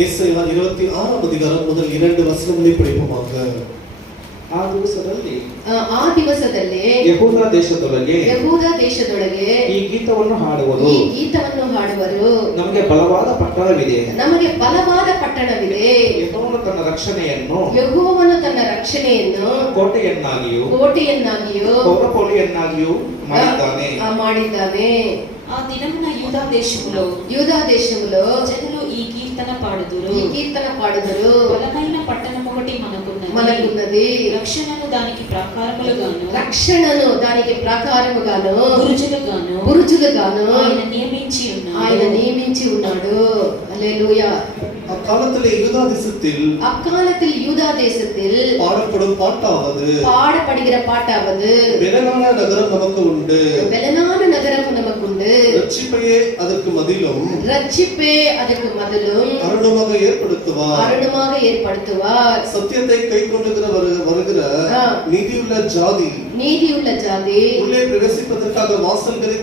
ஏசாயா 26 அதிகாரம் முதல் 2 வசனங்களை படிப்போமாக. ಆ ದಿವಸದಲ್ಲಿ ಯೆಹೂದ ದೇಶದೊಳಗೆ ಈ ಗೀತವನ್ನು ಹಾಡುವರು. ನಮಗೆ ಬಲವಾದ ಪಟ್ಟಣವಿದೆ. ಯೆಹೋವನು ತನ್ನ ರಕ್ಷಣೆಯನ್ನು ಕೋಟೆಯನ್ನಾಗಿಯೂ ಪೌರಕೋಟೆಯನ್ನಾಗಿಯೂ ಮಾಡಿದ್ದಾನೆ. ఆ దినమున యూదా దేశములో జనులు ఈ కీర్తన పాడుదురు. బలమైన పట్టణం ఒకటి మనకున్నది. రక్షణను దానికి ప్రాకారముగాను బురుజులుగాను ఆయన నియమించి ఉన్నాడు. హల్లెలూయా. அக்காலத்தில் யூதா தேசத்தில் பாடப்படுகிற பாட்டாவது பெலனான நகரம் நமக்கு உண்டு. ரட்சிப்பே அதற்கு மதிலும் அருணமாக ஏற்படுத்துவார். சத்தியத்தை கைக்கொண்டுகிற வருகிற நீதியுள்ள ஜாதி உள்ளே பிரவேசிப்பதற்காக வாசல்களே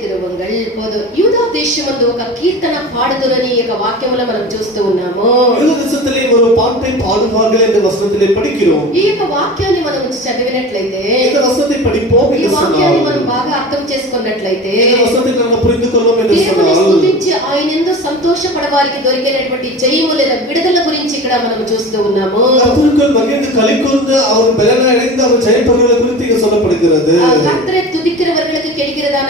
திறவுங்கள். పోదు యూదా దేశమందు ఒక కీర్తన పాడుదురని ఒక వాక్యములో మనం చూస్తూ ఉన్నాము. యూదా దేశத்திலே ஒரு பாட்டை பாடுவார்கள் என்ற வசனத்திலே படிக்கிறோம். ఈ యొక్క వాక్యాన్ని మనం చదివినట్లయితే ఈ వచనத்தை படிப்போம். ఈ వాక్యాన్ని మనం బాగా అర్థం చేసుకున్నట్లయితే ఈ వచనத்தை మనం புரிந்துకొల్లోம் என்று சொன்னால் దేవుని స్తుతించి ఆయనందు సంతోషపడవారికి దొరికేటటువంటి జయము లేదా విడుదల గురించి ఇక్కడ మనం చూస్తూ ఉన్నాము. கர்த்தருக்குள் மகிழ்ந்து களிகொண்டு அவர் பலனை அடைந்து அவர் ஜெயப்படுவதை குறித்து இங்க சொல்லப்படுகிறது. கர்த்தரை துதிக்கிறவர்களுக்கு கிடைக்கிறதான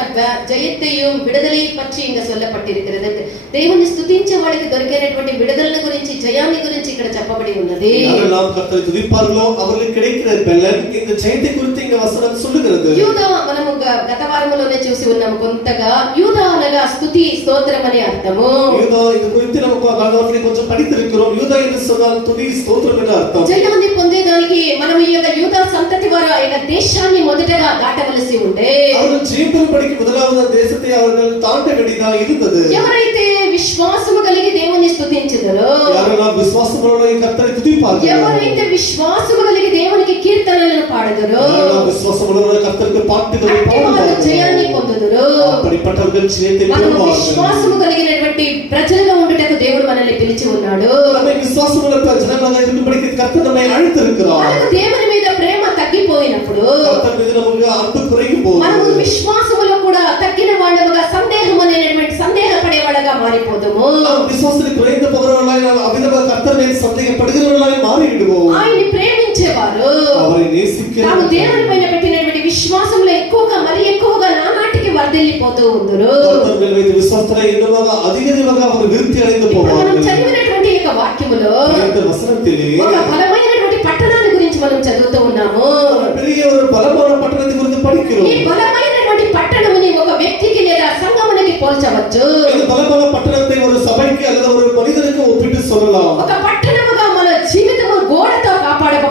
ஜெயத்தையும் விடுதலையை பற்றி இங்க சொல்லப்பட்டிருக்கிறது. దేవుని స్తుతించే వారికి దొరికేటటువంటి విడుదల గురించి జయాన్ని గురించి ఇక్కడ చెప్పబడి ఉన్నది. யாரெல்லாம் கர்த்தரை துதிப்பார்களோ அவர்களுக்கு கிடைக்கிற பலன் இந்த ஜெயத்தை குறித்து இங்க வசனம் சொல்லுகிறது. యూదా మనము గత వారములోనే చూసి ఉన్నాము కొంతగా. యూదా అనగా స్తుతి స్తోత్రం అనే అర్థము. యూదా ఇది గురించి మనకు ఆల్రెడీ కొంచెం படித்திருக்கிறோம். యూదా என்று சொன்னால் துதி స్తోత్రం என்ற అర్థం. జయాన్ని పొందేదానికి మనం ఈ యొక్క యూదా సంతతి వారు ఆయన దేశాన్ని మొదటగా దాటవలసి ఉండే. ಅವರು ಜೀವನపడికి మొదలవద దేశத்தை அவர்கள் தாண்ட வேண்டியதா இருந்தது. ఎవరైతే విశ్వాసము కలిగి దేవుని స్తుతించుదరో யாரெல்லாம் விசுவாசத்தோட கர்த்தரை துதிப்பார்கள் ఎవరైతే విశ్వాసము కలిగి దేవునికి కీర్తనలను పాడుదరో யாரெல்லாம் விசுவாசத்தோட கர்த்தருக்கு பாட்டுகளை பாடுவார்கள் జయాన్ని పొందుదురో அப்படிப்பட்டவர்கள் ஜெயத்தை பெறுவார்கள். విశ్వాసము కలిగినటువంటి ప్రజలుగా ఉండుటకు దేవుడు మనల్ని పిలిచి ఉన్నాడు. நம்ம విశ్వాసముల ప్రజలుగా ఉండుటకు కర్త நம்மை அழைத்திருக்கிறார். మనకు దేవుని మీద ప్రేమ తగ్గిపోయినప్పుడు కర్త మీద நமக்கு அன்பு குறையும்போது మనము విశ్వాసములో కూడా తగ్గిన వాళ్ళుగా సందేహం అనేటువంటి సందేహపడేవాళ్ళగా మారిపోదుము. విశ్వాసని కుறைந்த போகிறவர்களாய் நாம் அவிதமாக கர்த்தர் மேல் సందేహப்படுகிறவர்களாய் மாறிடுவோம். ఆయన్ని ప్రేమించేవారు அவரை நேசிக்கிறவர் తాము దేవుని పైన పెట్టినటువంటి విశ్వాసంలో మరి ఎక్కువగా నానాటికి వర్ధిల్లిపోతూ ఉందరు. కర్తర్ మేల్ வைத்த విశ్వాసத்துல இன்னுமாக அதிகமாக அவர் விருத்தி அடைந்து போவார்கள். మనం చదివినటువంటి ఈ వాక్యములో இந்த వచనத்திலே ఒక బలమైనటువంటి పట్టణాన్ని గురించి మనం చదువుతూ ఉన్నాము. பெரிய ஒரு பலமான பட்டணத்தை குறித்து படிக்கிறோம். ఈ బలమైనటువంటి పట్టణముని ఒక వ్యక్తికి లేదా సంఘమునికి పోల్చవచ్చు. ఈ బలమైన పట్టణத்தை ஒரு சபைக்கு அல்லது ஒரு மனிதனுக்கு ஒப்பிட்டு சொல்லலாம். ఒక పట్టణముగా మన జీవితము గోడతో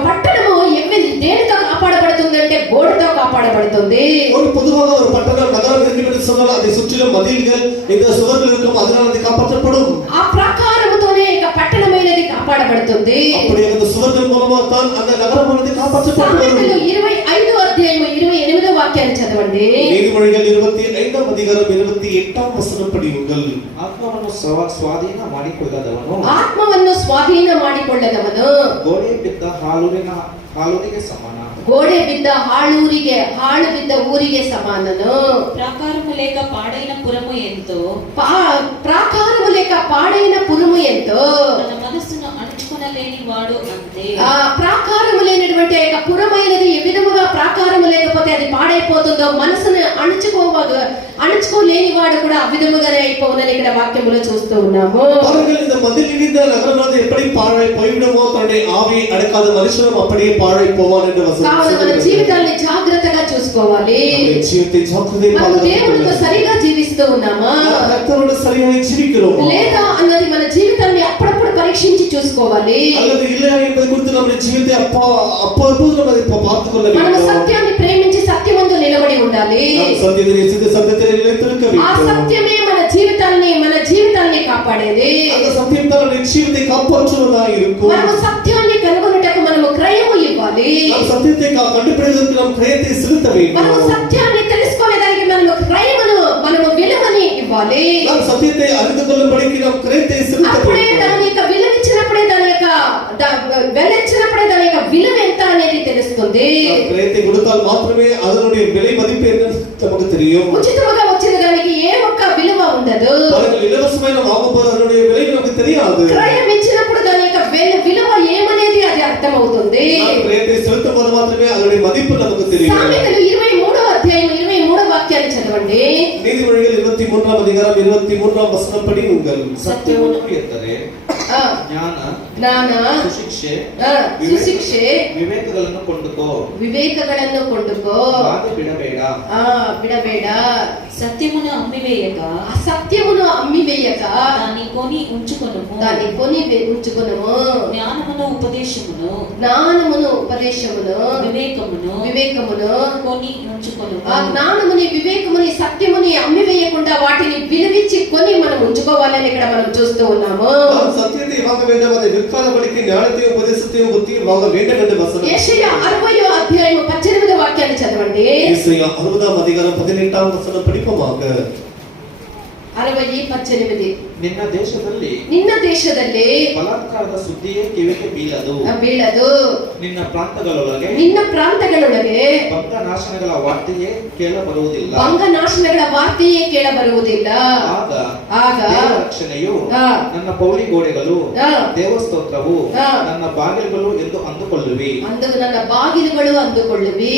పట్టణము దేనితో కాపాడబడుతుందంటే గోడతో కాపాడబడుతుంది. ஒரு பொதுவாக ஒரு பட்டணம் நகரம் இருக்கிறது சொன்னால் அதை சுற்றிலும் மதில்கள் இந்த சுவர்கள் இருக்கும் அதனால அது காப்பாற்றப்படும். ఆ ప్రాకారముతోనే ఈ పట్టణమైనది కాపాడబడుతుంది. அப்படியே அந்த சுவர்கள் மூலமா தான் அந்த நகரம் అనేది కాపాడబడుతుంది. 25వ అధ్యాయం 28వ వాక్యాన్ని చదవండి. నీతిమొழிகள் 25వ అధ్యాయం 28వ వచనం படியுங்கள். ಆತ್ಮವನ್ನು ಸ್ವಾಧೀನ ಮಾಡಿಕೊಳ್ಳದವನು ಗೋಡೆ ಬಿದ್ದ ಹಾಲೂರಿಗೆ ಸಮಾನ. ಗೋಡೆ ಬಿದ್ದ ಹಾಳು ಬಿದ್ದ ಊರಿಗೆ ಸಮಾನನು. ప్రాకారము లేక పాడైన పురము ఎంతో తన మనస్సును అణుచుకొనలేని వాడు అంతే. ఆ ప్రాకారము లేనటువంటి యొక్క పురమైనది ఏ విధముగా ప్రాకారము లేకపోతే అది పాడైపోతుందో మనసును అణుచుకోలేని వాడు కూడా ఆ విధముగానే అయిపోవునని ఇక్కడ వాక్యములో చూస్తూ ఉన్నాము. இந்த மதில் இடிந்த நகரமானது எப்படி பாழாய் போய்விடுமோ தன்னுடைய ஆவி அடக்காத மனுஷனும் அப்படியே பாழாய் போவான் என்று வசனம். మన జీవితాన్ని జాగ్రత్తగా చూసుకోవాలి. మనం దేవునితో సరిగా జీవిస్తూ ఉన్నామా లేదా అన్నది మన జీవితాన్ని అప్పుడప్పుడు పరీక్షించి చూసుకోవాలి. మనం సత్యాన్ని ప్రేమించి సత్యమందు నిలబడి ఉండాలి. ఆ సత్యమే మన జీవితాన్ని కాపాడేది. మనము సత్యాన్ని కనుగొనుటకు మనము క్రయము ఇవ్వాలి. మనము సత్యాన్ని తెలుసుకునేదానికి మనము క్రయమును విలువని ఇవ్వాలి. ఇవ్వాలి. நாம் సత్యத்தை அறிந்து கொள்ளும்படிக்கு நாம் கிரயத்தை செலுத்த అప్పుడే வேண்டும். దాని యొక్క విలువ ఇచ్చినప్పుడే దాని యొక్క వెలచ్చినప్పుడే దాని యొక్క విలువ ఎంత అనేది తెలుస్తుంది. நாம் கிரயத்தை கொடுத்தால் மாத்திரமே அதனுடைய விலை மதிப்பு என்ன நமக்கு தெரியும். ఉచితముగా వచ్చిన దానికి ఏ ఒక్క విలువ ఉండదు. பாருங்கள், இலவசமாக வாங்கும்போது அதனுடைய விலை நமக்கு தெரியாது. క్రయం ఇచ్చినప్పుడు దాని యొక్క విలువ ఏమనేది అది అర్థమవుతుంది. நாம் கிரயத்தை செலுத்தும் போது மாத்திரமே அதனுடைய மதிப்பு நமக்கு தெரியும். సామెతలు 23వ అధ్యాయం 23వ వాక్యాన్ని చదవండి. நீதிமொழிகள் 23ஆம் அதிகாரம் 23ஆம் வசனம் படி உங்கள் ಸತ್ಯವನ್ನು ಎತ್ತರೆ ఆ, ಜ್ಞಾನ ಜ್ಞಾನ, ಸುಶಿಕ್ಷೆ ಆ, ಸುಶಿಕ್ಷೆ, ವಿವೇಕಗಳನ್ನು ಕೊಂಡುಕೋ వివేకಗಳನ್ನು ಕೊಂಡುಕೋ, ಬಾಧೆ ಬಿಡಬೇಡ. బిడబేడ, సత్యమును అమ్మివేయక అసత్యమును అమ్మివేయక దాన్ని కొని ఉంచుకొనుము. దాన్ని కొని ఉంచుకొనుము. జ్ఞానమును ఉపదేశమును జ్ఞానమును ఉపదేశమును వివేకమును కొని ఉంచుకొనుము. ఆ జ్ఞానముని వివేకముని సత్యముని అమ్మివేయకుండా వాటిని విలువిచ్చి కొని మనం ఉంచుకోవాలని ఇక్కడ మనం చూస్తూ ఉన్నాము. நாம் சத்தியத்தை வாங்க வேண்டாம், அதை விற்காதபடிக்கு ஞானத்தையும் உபதேசத்தையும் புத்தியும் வாங்க வேண்டும் என்று வசனம். యెషయా 60వ అధ్యాయం 18వ వాక్యాన్ని చదవండి. యేసయ్య 60ఆம் அதிகாரம் 18ஆம் வசனம் படிப்போமாக. 60:18. ನಿನ್ನ ದೇಶದಲ್ಲಿ ನಿನ್ನ ದೇಶದಲ್ಲಿ ಬಲಾತ್ಕಾರದ ಸುದ್ದಿಯೇ ಕಿವಿಗೆ ಬೀಳದು. ನಿನ್ನ ಪ್ರಾಂತಗಳೊಳಗೆ ನಿನ್ನ ಪ್ರಾಂತಗಳೊಳಗೆ ಭಂಗನಾಶನಗಳ ವಾರ್ತೆಯೇ ಕೇಳಬರುವುದಿಲ್ಲ. ಭಂಗನಾಶನಗಳ ವಾರ್ತೆಯೇ ಕೇಳಬರುವುದಿಲ್ಲ. ಆಗ ದೇವರ ರಕ್ಷಣೆಯು ನನ್ನ ಪೌಳಿ ಗೋಡೆಗಳು, ದೇವಸ್ತೋತ್ರವು ನನ್ನ ಬಾಗಿಲುಗಳು ಎಂದು ಅಂದುಕೊಳ್ಳುವಿ. ನನ್ನ ಬಾಗಿಲುಗಳು ಅಂದುಕೊಳ್ಳುವಿ.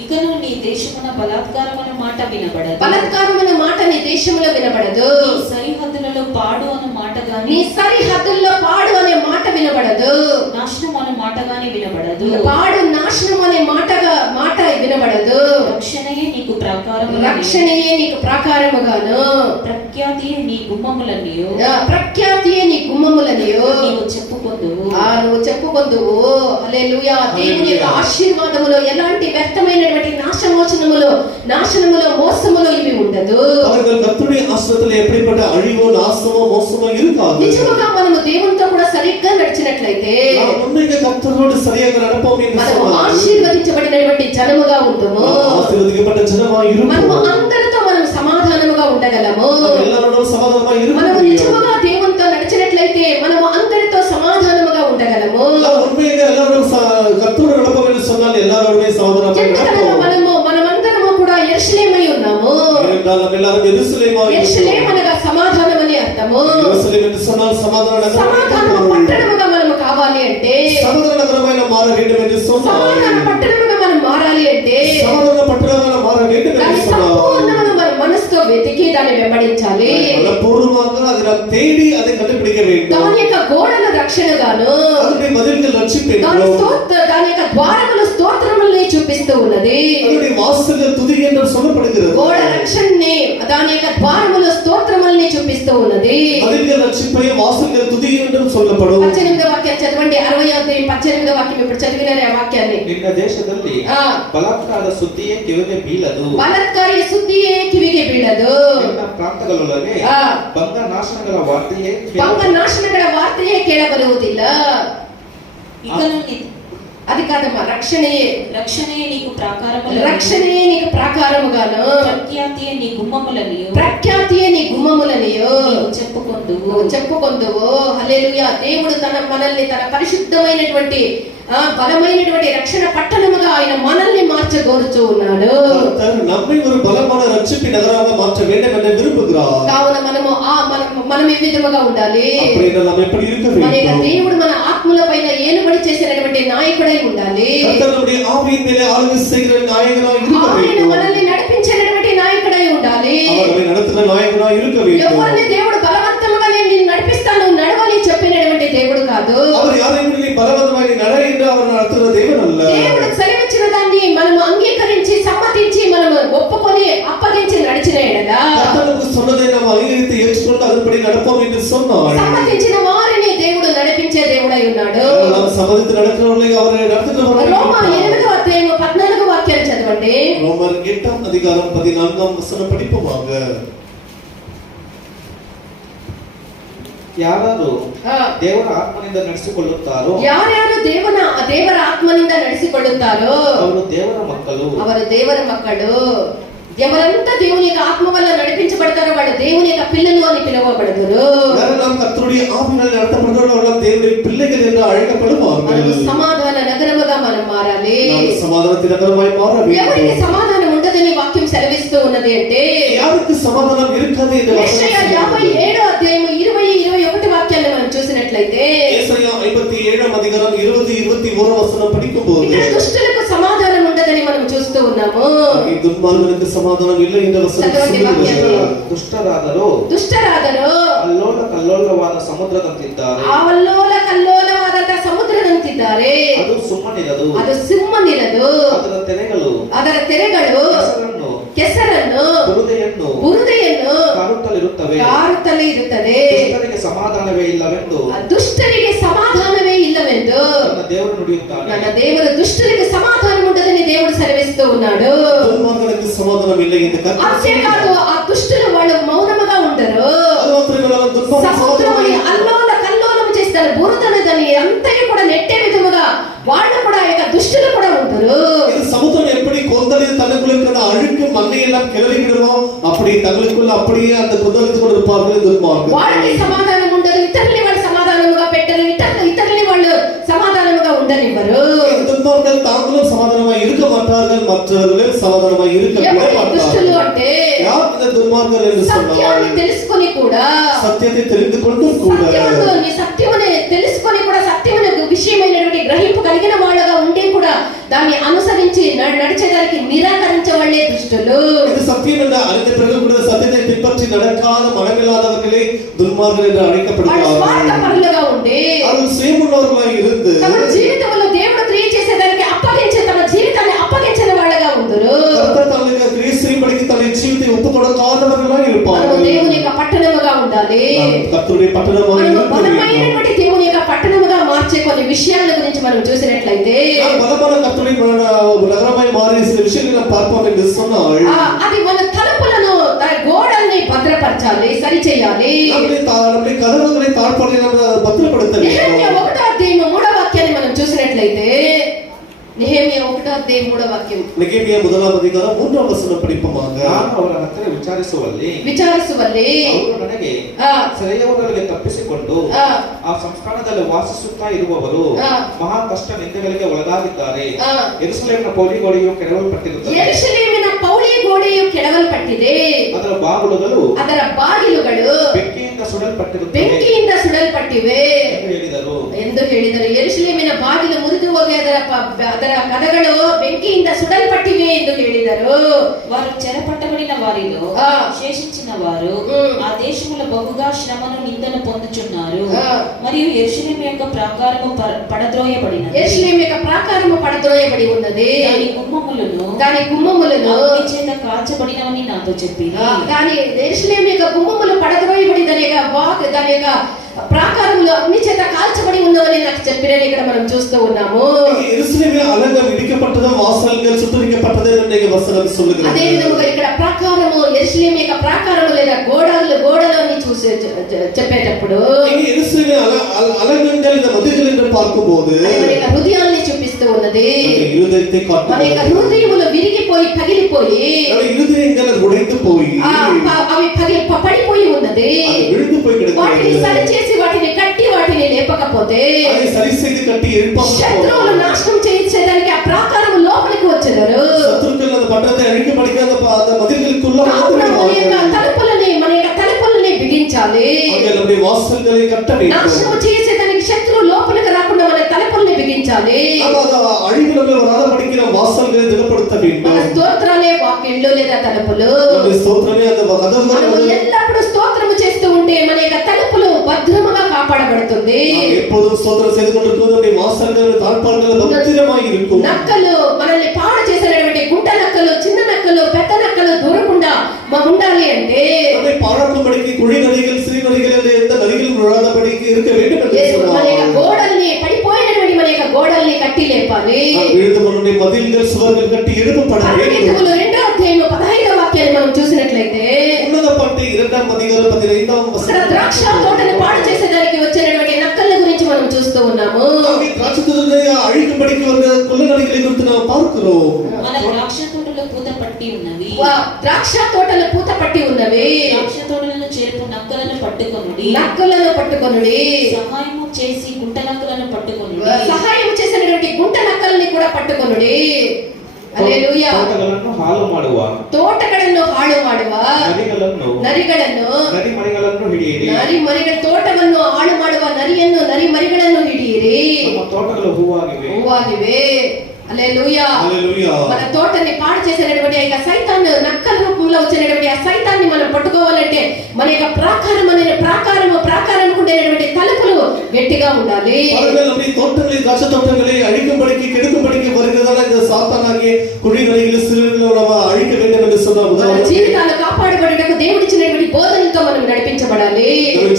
ఇకను నీ దేశమున బలాత్కారమున మాట వినబడదు. బలాత్కారమున మాట నీ దేశములో వినబడదు. నీ సరిహద్దులలో పాడు అనే మాట గాని, నీ సరిహద్దుల్లో పాడు అనే మాట వినబడదు. నాశనం అనే మాట గాని వినబడదు. పాడు నాశనం అనే మాట వినబడదు. రక్షణయే నీకు ప్రాకారము, రక్షణయే నీకు ప్రాకారముగాను, ప్రఖ్యాతియే నీ గుమ్మములనియు, ప్రఖ్యాతియే నీ గుమ్మములనియు నీవు చెప్పుకొందువు. నువ్వు చెప్పుకొందువు. హల్లెలూయా. దేవుని యొక్క ఆశీర్వాదములో ఎలాంటి వ్యర్థమైనటువంటి నాశనములో మోసములో ఇవి ఉండదు. அவர்கள் கர்த்தருடைய ஆசீர்வாதத்தில் எப்படிப்பட்ட அழிவோ நாசமோ மோசமோ இருக்காது. నిజముగా మనము దేవునితో కూడా సరిగ్గా నడిచినట్లయితే நாம் உண்மையாக கர்த்தரோடு சரியாக நடப்போம் என்று మనము சொன்னால் ఆశీర్వదించబడినటువంటి జనముగా ఉంటాము. ஆசீர்வதிக்கப்பட்ட ஜனமாய் మనము இருப்போம். అందరితో మనం సమాధానముగా ఉండగలము. எல்லாரோடும் சமாதானமாய் இருக்க మనము முடியும். నిజముగా దేవునితో నడిచినట్లయితే మనము అందరితో సమాధానముగా ఉండగలము. உண்மையாக எல்லாரோடும் கர்த்தரோடு நடப்போம் என்று சொன்னால் எல்லாரோடுமே சமாதானமாய் ఎందుకనగా நடப்போம். మనమందరము కూడా యెరూషలేమై ఉన్నాము. ஏனென்றால் நாம் எல்லாரும் எருசலேமாய் యెరూషలేం అనగా సమాధానం అని అర్థము. எருசலேம் என்று சொன்னால் సమాధాన పట్టణముగా మనము కావాలి అంటే, సమాధాన నగరమైన మార வேண்டும் என்று சொன்னால், సమాధాన పట్టణముగా మనం మారాలి అంటే సమాధాన పట్టణంగా మార வேண்டும் என்று దాన్ని சொன்னால், సంపూర్ణంగా మన మనసుతో వెతికి దాన్ని వెంబడించాలి. పూర్వமாக அதை நாம் தேடி அதை கண்டுபிடிக்க வேண்டும். దాని యొక్క గోడలు రక్షణగాను, அதனுடைய மதில்கள் ரட்சிப்பேன், దాని యొక్క ద్వారములు స్తోత్రముల్ని చూపిస్తూ ఉన్నది. அதனுடைய வாசல்கள் துதி என்று சொல்லப்படுகிறது. గోడ రక్షణని, దాని యొక్క ద్వారములు స్తోత్రముల్ని చూపిస్తూ ఉన్నది. மதில்கள் ரட்சிப்பையும் வாசல்கள் துதி என்று சொல்லப்படும். 18వ వాక్యం చదవండి. 18వ వాక్యం ఇప్పుడు చదివిన ఆ వాక్యాన్ని. ನಿನ್ನ ದೇಶದಲ್ಲಿ ಬಲಾತ್ಕಾರದ ಸುದ್ದಿಯೇ ಕಿವಿಗೆ ಬೀಳದು. బలాత్కార్య సుద్దియే కివిಗೆ బీಳదు. ನಿನ್ನ ಪ್ರಾಂತಗಳೊಳಗೆ ಭಂಗನಾಶನಗಳ ವಾರ್ತೆಯೇ భంగనాశనಗಳ వార్ತೆಯೇ ಕೇಳಬರುವುದಿಲ್ಲ. ఇకను అది కాదమ్మా, రక్షణయే నీకు ప్రాకారములు, రక్షణయే నీకు ప్రాకారముగాను, ప్రఖ్యాతియే నీ గుమ్మములనియు, ప్రఖ్యాతియే నీ గుమ్మములనియు చెప్పుకొందువు. హల్లెలూయా. దేవుడు మనల్ని తన పరిశుద్ధమైనటువంటి బలమైనటువంటి రక్షణ పట్టణముగా ఆయన మనల్ని మార్చగోరుచూ ఉన్నాడు. நம்மை ஒரு பலமான ரட்சிப்பின் நகராக மாற்ற வேண்டும் என்று விரும்புகிறார். కావున మనం ఏ విధముగా ఉండాలి? அப்படியே நாம் எப்படி இருக்க మన வேண்டும்? దేవుడు మన ఆత్మల పైన ఏలుబడి చేసినటువంటి నాయకుడై ఉండాలి. கர்த்தருடைய ஆவியின் மேலே ஆளுகை செய்கிற நாயகனாய் இருக்க ఆయన வேண்டும். మనల్ని నడిపించేటటువంటి నాయకుడై ఉండాలి. அவர்களை நடத்துகிற நாயகனாய் இருக்க வேண்டும். ఎవరిని దేవుడు బలవంతంగా నేను నడిపిస్తాను నడవని చెప్పినటువంటి దేవుడు కాదు. அவர் யாரையும் நீ பலவந்தமாய் நட என்று அவர் நடத்துகிற தேவன் அல்ல. దేవుడు సెలవిచ్చిన దాన్ని మనము అంగీకరించి సమ్మతించి మనము ఒప్పుకొని అప్పగించి నడిచిన ఎడల, கர்த்தருக்கு சொன்னதை நாம் அங்கீகரித்து ஏற்றுக்கொண்டு அதன்படி நடப்போம் என்று சொன்னார். సమ్మతించిన వారిని దేవుడు నడిపించే దేవుడై ఉన్నాడు. நாம் சம்மதித்து நடக்கிறவர்களை அவரை நடத்துகிறவர்கள். రోమా 8వ అధ్యాయం 14వ వాక్యాన్ని చదవండి. ரோமர் 8ஆம் அதிகாரம் 14ஆம் வசனம் படிப்போமாக. ಯಾರು ದೇವರ ಆತ್ಮನಿಂದ ನಡೆಸಿಕೊಳ್ಳುತ್ತಾರೋ, ಯಾರ್ಯಾರು ದೇವರ ಆತ್ಮನಿಂದ ನಡೆಸಿಕೊಳ್ಳುತ್ತಾರೋ ಅವರು ದೇವರ ಮಕ್ಕಳು. ಅವರು ದೇವರ ಮಕ್ಕಳು. ఎవరంతా దేవుని యొక్క ఆత్మ వల్ల నడిపించబడతారో వాళ్ళు దేవుని యొక్క పిల్లలు అని పిలువబడతారు. யாரெல்லாம் கர்த்தருடைய ஆவியினால் நடத்தப்படுகிறவர்கள் தேவனுடைய பிள்ளைகள் என்று அழைக்கப்படுவார்கள். మనము సమాధాన నగరముగా మనం మారాలి. நாம் சமாதானத்தின் நகரமாய் மாற ఎవరికి வேண்டும். సమాధానం ఉండదని వాక్యం సెలవిస్తూ ఉన్నది అంటే யாருக்கு சமாதானம் இருக்காது என்று యెషయా 57వ అధ్యాయం 20-21 వాక్యాలను మనం చూసినట్లయితే ஏசாயா 57ஆம் அதிகாரம் 20-21 వచనం படிக்கும்போது ఇక్కడ దుష్టులకు సమాధానం ఉండదని మనం చూస్తూ ఉన్నాము. ఈ దుర్మార్గులకు సమాధానం இல்லை என்ற వచనం ದುಷ್ಟರಾದರು ದುಷ್ಟರಾದರು ಅಲ್ಲೋಲ ಕಲ್ಲೋಲವಾದ ಸಮುದ್ರದಂತಿದ್ದಾರೆ. ಅವಲ್ಲೋಲ ಕಲ್ಲೋಲವಾದಂತ ಸಮುದ್ರದಂತಿದ್ದಾರೆ. ಅದು ಸುಮ್ಮನಿರದು, ಅದು ಸುಮ್ಮನಿರದು. ಅದರ ತೆರೆಗಳು ಕೆಸರನ್ನು ಬುರುದೆಯನ್ನು ಕಾರುತ್ತಲೇ ಇರುತ್ತದೆ. ದುಷ್ಟರಿಗೆ ಸಮಾಧಾನವೇ ಇಲ್ಲವೆಂದು ದುಷ್ಟರಿಗೆ ಸಮಾಧಾನವೇ ಇಲ್ಲವೆಂದು ನನ್ನ ದೇವರು ನುಡಿಯುತ್ತಾನೆ. ನನ್ನ ದೇವರು ದುಷ್ಟರಿಗೆ సమాధానం ఉండదని దేవుడు సెలవిస్తూ ఉన్నాడు. దుర్మార్గులకు సమాధానం இல்லை என்று అంతేకాదు ఆ దుష్టులు వాళ్ళు మౌనముగా ఉండరు. సముద్రముని అల్లోల కల్లోలం చేస్తారు. బురదను దాన్ని అంతయు కూడా నెట్టే విధముగా వాళ్ళు కూడా యొక్క దుష్టులు కూడా ఉంటారు. சமுத்திரம் எப்படி கொந்தளி தனக்குள்ள அழுக்கு மண்ணை எல்லாம் கிளறிவிடுமோ அப்படி தங்களுக்குள்ள அப்படியே அந்த கொந்தளித்து கொண்டிருப்பார்கள் துர்மார்கர். వాళ్ళకి సమాధానం ఉండదు. ఇతరులని వాళ్ళు సమాధానముగా పెట్టరు. ఇతరులని వాళ్ళు సమాధానముగా ఉండనివ్వరు. துன்மார்கள் தாங்களும் சமாதானமாய் இருக்க மாட்டார்கள், மற்றவர்களும் சமாதானமாய் இருக்க மாட்டார்கள். దుష్టులు అంటే யார் இந்த துன்மார்கள் என்று சொன்னால் సత్యాన్ని తెలుసుకొని కూడా సత్యத்தை தெரிந்து கொண்டும் கூட సత్యముని తెలుసుకొని కూడా సత్యముని విషయమైనటువంటి గ్రహింపు కలిగిన వాళ్ళగా ఉండి కూడా దాన్ని అనుసరించి నడిచేదానికి నిరాకరించే వాళ్ళే దుష్టులు. இது சத்தியம் என்று அறிந்த பிறகு கூட சத்தியத்தை பின்பற்றி நடக்காத மனமில்லாதவர்களே துன்மார்கள் என்று அழைக்கப்படுகிறார்கள். స్వార్థపరులుగా ఉండి அவர்கள் சுயமுள்ளவர்களாய் இருந்து తమ జీవితంలో దేవుడు క్రియ చేసేదానికి అప్పగించే తమ జీవితాన్ని అప్పగించిన వాళ్ళగా ఉందరు. கர்த்தர் தங்களுக்கு கிரியை செய்யும்படிக்கு தன்னுடைய ஜீவித்தை ஒப்புக் கொடுக்காதவர்களாய் இருப்பார்கள். దేవుని యొక్క పట్టణముగా ఉండాలి. కర్తరుடைய పట్టణముగా బలమైనటువంటి దేవుని యొక్క పట్టణముగా మార్చే కొన్ని విషయాల గురించి మనం చూసినట్లయితే బలమైన కర్తరుடைய నగరమై మారే சில விஷயங்களை நாம் பார்ப்போம் என்று சொன்னால் అది మన తలుపులను గోడల్ని భద్రపరచాలి, సరి చేయాలి. நம்முடைய கதவுகளை தாழ்பாளை நாம் భద్రపడత வேண்டும். నెహెమ్యా 1వ అధ్యాయం 3వ వాక్యాన్ని మనం చూసినట్లయితే నెహెమ్యా 1వ అధ్యాయం 3వ వాక్యం. నెహెమ్యా 1వ అధ్యాయం 3వ వచనం படிப்போமாக. ನಾನು ಅವರ ಹತ್ತಿರ ವಿಚಾರಿಸುವಲ್ಲಿ ಅವರು ನನಗೆ ಸೆರೆಯವರಿಗೆ ತಪ್ಪಿಸಿಕೊಂಡು ಆ ಸಂಸ್ಥಾನದಲ್ಲಿ ವಾಸಿಸುತ್ತಾ ಇರುವವರು ಮಹಾ ಕಷ್ಟ ನಿಂದೆಗಳಿಗೆ ಒಳಗಾಗಿದ್ದಾರೆ. ಯೆರೂಸಲೇಮಿನ ಪೌಳಿಗೋಡೆಯು ಕೆಡವಲ್ಪಟ್ಟಿರುತ್ತದೆ. ಯೆರೂಸಲೇಮಿನ ಪೌಳಿಗೋಡೆಯು ಕೆಡವಲ್ಪಟ್ಟಿದೆ. ಅದರ ಬಾಗಿಲುಗಳು ಬೆಂಕಿಯಿಂದ ಸುಡಲ್ಪಟ್ಟಿವೆ ಎಂದು ಹೇಳಿದರು. ಯೆರೂಸಲೇಮಿನ ಬಾಗಿಲು ಮುರಿದು ಹೋಗಿ ಅದರ ಕದಗಳು ಬೆಂಕಿಯಿಂದ ಸುಡಲ್ಪಟ್ಟಿವೆ ಎಂದು ಹೇಳಿದರು. వారు చెరపట్టబడిన వారిలో శేషించిన వారు ఆ దేశముల బహుగా శ్రమను నిందను పొందుచున్నారు. మరియు యెరూషలేము యొక్క ప్రాకారము పడద్రోయబడినది. యెరూషలేము యొక్క ప్రాకారము పడద్రోయబడి ఉన్నది. దాని గుమ్మములను అగ్ని చేత కాల్చబడినవని నాతో చెప్పింది. దాని యెరూషలేము యొక్క గుమ్మములు పడద్రోయబడి దాని యొక్క ప్రాకారములు అగ్ని చేత కాల్చబడి ఉన్నవని నాకు చెప్పినని ఇక్కడ మనం చూస్తూ ఉన్నాము. యెరూషలేము అలంగా ఇడిக்கப்பட்டது, వాసల్கள் சுட்டரிக்கப்பட்டது என்று வசனம் சொல்லுகிறது. అదే విధంగా ఇక్కడ ప్రాకారము యెరూషలేము యొక్క ప్రాకారము లేదా గోడలని చూసి చెప్పేటప్పుడు యెరూషలేము అలంగా இந்த மதில்கள் என்று பார்க்கும்போது మన యొక్క హృదయాన్ని చూపిస్తూ ఉన్నది. హృదయத்தை కాదు, మన యొక్క హృదయములు విరిగిపోయి పగిలిపోయి హృదయங்கள் ఉடைந்து పోయి అవి పడిపోయి ఉన్నది. వాటిని సరి చేసి వాటిని కట్టి వాటిని లేపకపోతే శత్రువులు నాశనం చేయించేదానికి ఆ ప్రాకారం లోపలికి వచ్చేదారు. మన యొక్క తలుపులని బిగించాలి. నాశనం చేసేదానికి శత్రువు లోపలికి రాకుండా మన తలుపుల్ని బిగించాలి. మన స్తోత్రాలే వాకిళ్ళు లేదా తలుపులు. ఎల్లప్పుడూ స్తోత్రము చేస్తూ ఉంటే మన యొక్క తలుపులు భద్రముగా కాపాడబడుతుంది. నక్కలు మనల్ని పాడు చేసినటువంటి గుంట నక్కలు, చిన్న నక్కలు, పెద్ద నక్కలు దూరకుండా ఉండాలి అంటే గోడల్ని పడిపోయినటువంటి మన యొక్క గోడల్ని కట్టి లేపాలి. 2వ అధ్యాయం 15వ వాక్యాన్ని మనం చూసినట్లయితే ద్రాక్ష తోటను పాడు చేసేదానికి వచ్చినటువంటి నక్కల గురించి మనం చూస్తూ ఉన్నాము. మన ద్రాక్ష తోటలో పూత పట్టి ఉన్నవి. ద్రాక్ష తోటలు పూత పట్టి ఉన్నవి. ద్రాక్ష తోటలను చేర్పు నక్కలను పట్టుకొనుడి. నక్కలను పట్టుకొనుడి. సహాయము చేసి గుంట నక్కలను పట్టుకొనుడి. సహాయం చేసినటువంటి గుంట నక్కలని కూడా పట్టుకొనుడి. హల్లెలూయా. ತೋಟಗಳನ್ನು ಹಾಳು ಮಾಡುವ ತೋಟಗಳನ್ನು ಹಾಳು ಮಾಡುವ ನರಿಗಳನ್ನು ಹಿಡಿಯಿರಿ. ನರಿಮರಿಗಳ ತೋಟವನ್ನು ಹಾಳು ಮಾಡುವ ನರಿಮರಿಗಳನ್ನು ಹಿಡಿಯಿರಿ. ನಮ್ಮ ತೋಟಗಳು ಹೂವಾಗಿವೆ. హల్లెలూయా. మన తోటని పాడు చేసినటువంటి ఇక సైతాన్ని నక్కల రూపంలో వచ్చినటువంటి ఆ సైతాన్ని మనం పట్టుకోవాలంటే మన యొక్క ప్రాకారం ఉండేటువంటి తలుపులు గట్టిగా ఉండాలి. தோட்டங்களை திராட்சை தோட்டங்களை அழிக்கும்படிக்கு கெடுக்கும்படிக்கு வருகிறதான இந்த சாத்தானாகிய குழிகளில் சிறுகளை நம்ம அழிக்க வேண்டும் என்று சொன்னார். మన జీవితాలు కాపాడబడటకు దేవుడిచ్చినటువంటి బోధనలతో మనం నడిపించబడాలి.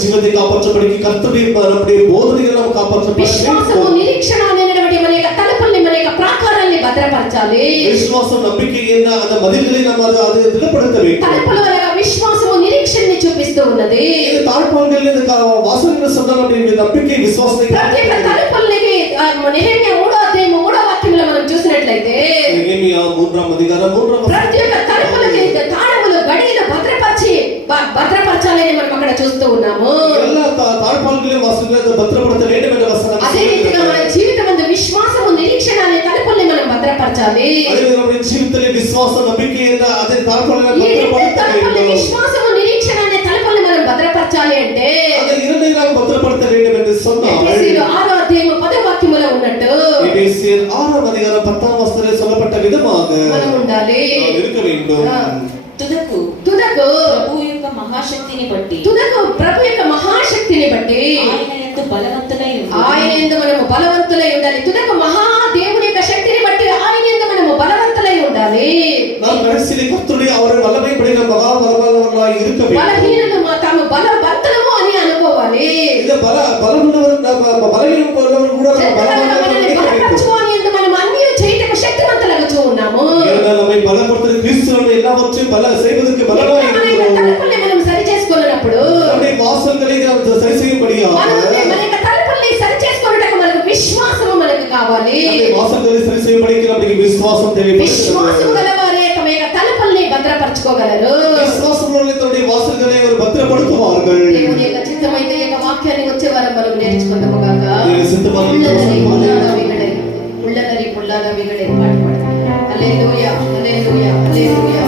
జీవితాన్ని కాపాడబడికి కర్తవ్య நம்முடைய బోధనలు మనం కాపాడబడాలి. విశ్వాసము నిరీక్షణ అనేటువంటి మన యొక్క తలుపుల్ని మన యొక్క ప్రాకారాన్ని భద్రపరచాలి. విశ్వాసం నమ్మిక ఎన్న அந்த மதில்களை நம்ம அதை திடப்படுத்த வேண்டும். తలుపుల వలన విశ్వాసము నిరీక్షణని చూపిస్తూ ఉన్నది. இந்த தாழ்பாள்களில் வாசகங்கள் சொன்னாலும் நம்முடைய நம்பிக்கை விசுவாசத்தை ప్రతి తలుపులకి నెహెమ్యా 3వ అధ్యాయం 3వ వాక్యంలో మనం చూసినట్లయితే నెహెమ్యా 3వ అధ్యాయం 3వ ప్రతి ఒక్క తలుపులకి తాళములు గడియలు భద్రపరచాలని మనం అక్కడ చూస్తూ ఉన్నాము. எல்லா தாழ்பாள்களிலும் வாசகங்களை భద్రపడత வேண்டும் என்ற వచనం. అదే రీతిగా మన జీవితమందు విశ్వాసము నిరీక్షణ అనే తలుపుల్ని మనం భద్రపరచాలి. అదే நம்முடைய జీవితంలో విశ్వాసం నమ్మిక ఎన్న అదే தாழ்பாள்களை భద్రపడత வேண்டும். విశ్వాసము నిరీక్షణ అనే తలుపుల్ని మనం భద్రపరచాలి అంటే అదే இரண்டை நாம் భద్రపడత வேண்டும் என்று சொன்னார். ఎఫెసీయులు 6వ అధ్యాయం 10వ వాక్యములో ఉన్నట్టు ఎఫెసీయులు 6వ అధ్యాయం 10వ వచనంలో சொல்லப்பட்ட విధமாக మనం ఉండాలి. இருக்க வேண்டும். తుదకు ప్రభు యొక్క మహాశక్తిని బట్టి ఆయన యందు మనము బలవంతులై ఉండాలి. తుదకు మహాదేవుని యొక్క శక్తిని బట్టి ఆయన యందు మనము బలవంతులై ఉండాలి. நாம் கடைசியில் கர்த்தருடைய அவரை வல்லமைப்படி நாம் பலவான்களாய் இருக்க வேண்டும். బలహీనులు తాము బలవంతులము అని అనుకోవాలి. இல்ல பலமுள்ளவர் பலவீனம் உள்ளவர் கூட బలపరచుకొని యందు మనం అన్నీ చేయటకు శక్తివంతులుగా ఉన్నాము. நம்மை பலப்படுத்துகிற கிறிஸ்து நம்மை எல்லாவற்றையும் செய்வதற்கு பலவாய் இருக்கிறோம். తలుపుల్ని మనం సరి చేసుకున్నప్పుడు நம்முடைய వాసనகளை సరి చేయబడియా మన యొక్క తలుపుల్ని సరి చేసుకున్నటకు మనకు విశ్వాసము మనకు కావాలి. நம்முடைய వాసనகளை సరి చేయబడికి நமக்கு విశ్వాసం தேவைப்படுகிறது. విశ్వాసం గలవారే తమ యొక్క తలుపుల్ని భద్రపరచుకోగలరు. విశ్వాసంలోనే తమ వాసనகளை వారు భద్రపడుతున్నారు. దేవుని యొక్క చిత్తమైతే ఈ యొక్క వాక్యాన్ని వచ్చే వారం మనం నేర్చుకుందాము గాక. உள்ளனரி பொல்லாதவைகளை பாடுபட. அல்லேலூயா, அல்லேலூயா, அல்லேலூயா.